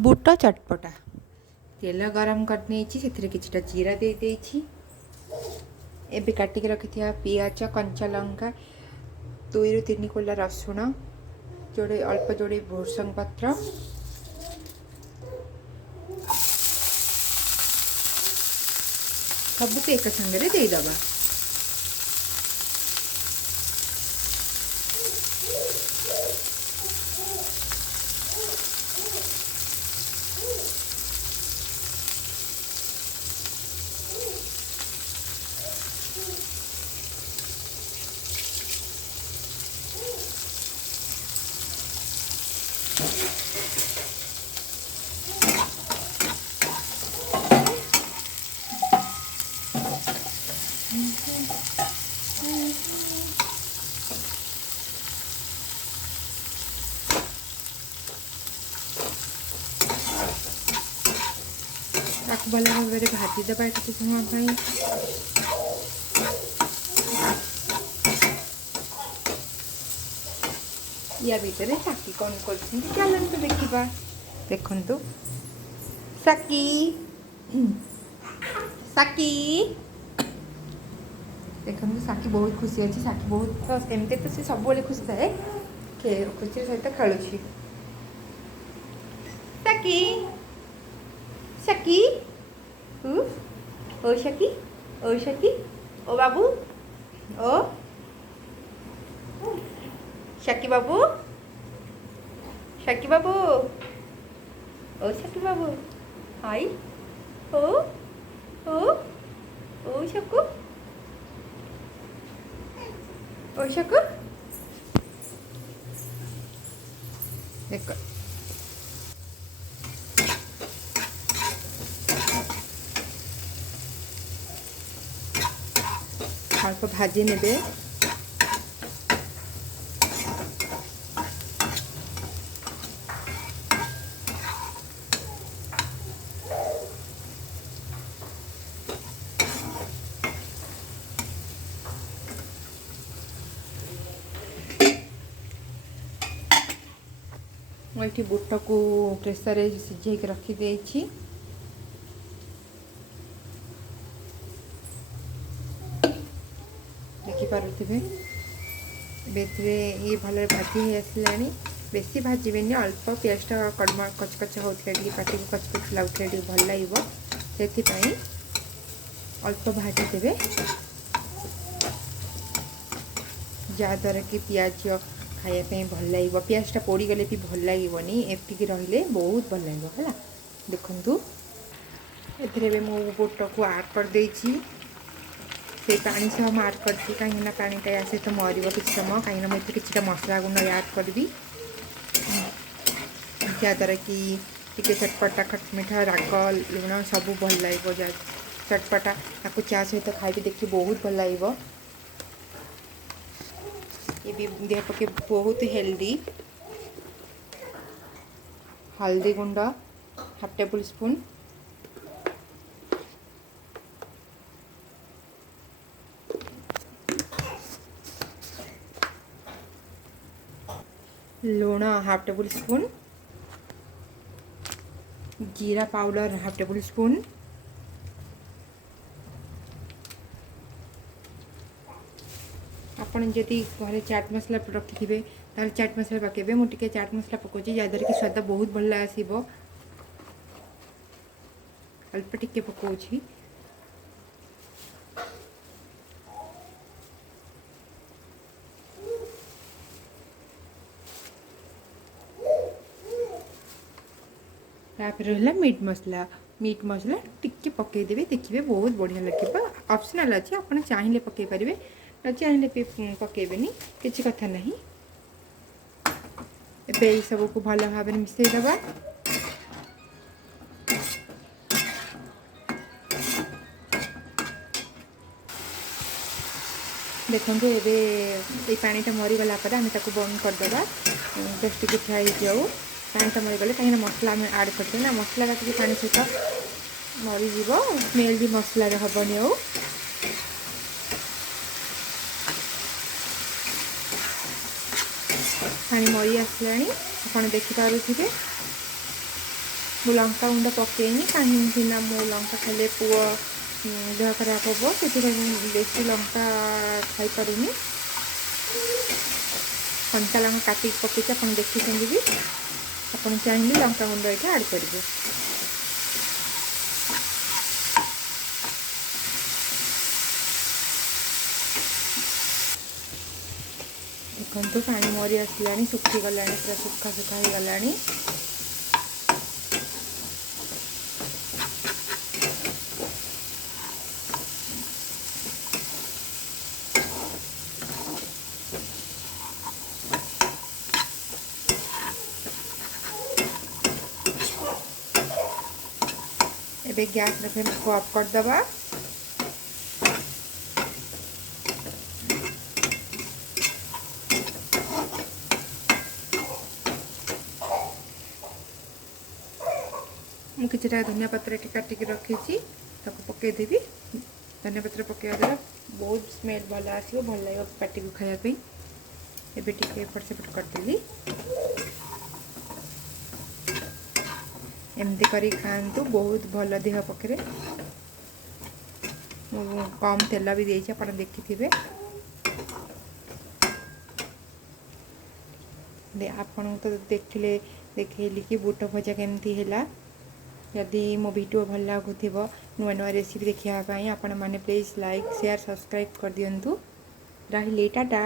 बुट चटपटा तेल गरम कर किछटा जीरा दे देछि। एबे काटिक रखि पियाज कंचा लंका 2 ରୁ 3 कोला रसुण जोड़े अल्प जोड़े भृषंग पत्र सबको एक संगे देदबा। भल भाव में भाजीदेवा किसी समय या भितर साकी कौन कर चलते देखा। देखु साकी साकी देखो साकी बहुत खुशी अच्छी। साकी बहुत एमती तो सी सब खुशी थाए खुशी सहित खेलुची। साकी साकी ओ शाकी ओ शाकी ओ बाबू ओ शाकी बाबू शाकी बाबू ओ शाकी बाबू हाय ओ ओ ओ शाकू ओ शाकू देखो अल्प भाजी ने मुझे बुट को प्रेसर सिझे रखीदे देखिपे ये भल भाजी हो आसला। बेसी भाजबेनि अल्प पेस्ट कड़म कचकच होता पाटी को कचकच लगुला भल लगे से अल्प भाजीदेवे जहाद्वारा कि पियाज खायापी भल लगे। पियाजटा पोड़गले भी भल लगेनि एमती रही बहुत भल लगे है। देखु ए मु बुट को आड कर देछि से पानी सह आड कर कहीं पानीटा या सहित मर कि समय कहीं मुझे किसी मसला गुंड आड करी जहाद्वारा कि टी चटपटा खटमिठा राग लुण सब भल लगे। चटपटा आपको चा सहित खाई देखिए बहुत भल लगे। ये भी देह पक्षे बहुत हेल्दी। हल्दी गुंड हाफ टेबल स्पून लूण हाफ टेबल स्पून जीरा पाउडर हाफ टेबल स्पून आपन जदि घरे चाट मसला रखि थे चाट मसला पकेबे। मुझे चाट मसला पकाउची जहाद्वारा कि स्वाद बहुत भल आसीबो। अल्प टिके पकाउची रहा मीट मसला टिके पकईदेवे देखिए बहुत बढ़िया लगे। ऑप्शनल अच्छे आप चाहिए पकई पारे न चाहिए पकेबेनी किसी कथा नहीं। ए सब को भल भाव मिसईदबा। देखो ये पानीटा मरीगला आम बंद करदे जस्ट टी फ्राए जाऊ। पानीटा मरीगले कहीं मसला आम आड कर मसला टी पानी सहित मरीज स्मेल भी मसलार हेनी। पानी मरी आसला आप देखिपे मु लंका गुंड पकईनी कहीं मो लंका खाले पुआ देह खराब हम से बेसी लंका खाई पारुनी कंचा लंका काटिक पकईचे आप देखी भी आप चाहिए लंका गुंड ये आड करेंगे। देखो पानी मरी आसला सुखी गला पूरा सुखा सुखा हो गला। एबे गैस फ्लेम को ऑफ कर दबा। मुझे किसी धनिया पत्र काटिक रखी पकईदेवी। धनिया पत्र पकड़ा द्वारा बहुत स्मेल भल आसो भल लगे पार्टी को खायापी। एबे टिके एपट सेपट करदेली एमती करी खातु बहुत भल देह पक्षे। कम तेल भी देती आप देखी आपन तो देखिले देखली कि बुट भजा केमती है। यदि मो वीडियो भल लगुव नुआ नुआ रेसिपी देखापी आपण मैंने प्लीज़ लाइक शेयर सब्सक्राइब कर दिंतु। रही टाटा।